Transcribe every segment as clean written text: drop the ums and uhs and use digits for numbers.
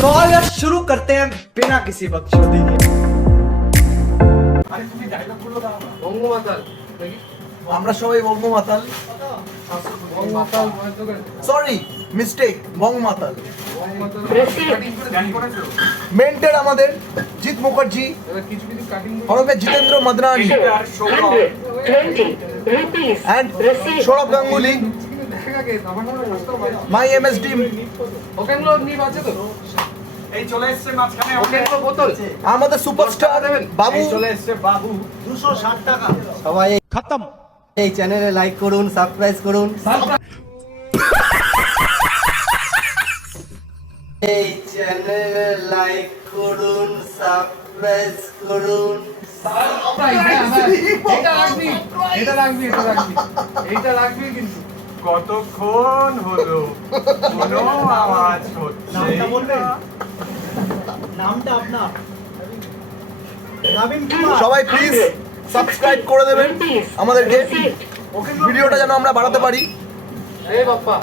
तो यार शुरू करते हैं बिना किसी बकचोदी के। আমরা সবাই Bongomatal, sorry mistake, Bongomatal. Mentor আমাদের জিৎ মুখার্জি, হরবে Jitendra Madnani and Sourav Ganguly, my MSD. আমাদের সুপারস্টার বাবু চলে এসছে বাবু 260 টাকা। সবাই খতম। এই চ্যানেলে লাইক করুন, সাবস্ক্রাইব করুন। এই চ্যানেলে লাইক করুন, সাবস্ক্রাইব করুন। এইটা রাখবি কিন্তু কতক্ষণ হলো কোনো আওয়াজ হচ্ছে নামটা বলবেন? নামটা আপনার? নবীন কুমার। সবাই প্লিজ সাবস্ক্রাইব করে দেবেন আমাদেরকে, ভিডিওটা যেন আমরা বাড়াতে পারি। এই বাপ্পা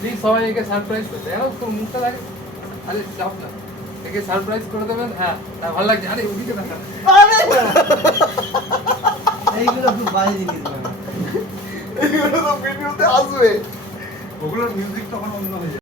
প্লিজ সবাই একে সারপ্রাইজ করে দেন। মুখটা লাগে, আরে চাপ না, একে সারপ্রাইজ করে দেবেন। হ্যাঁ ভালো লাগছে। আরে ওদিকে দেখা, এইগুলো খুব বাজে জিনিস। এগুলো তো ভিডিওতে আসবে। ওগুলোর মিউজিক তখন অন্য হয়ে যায়।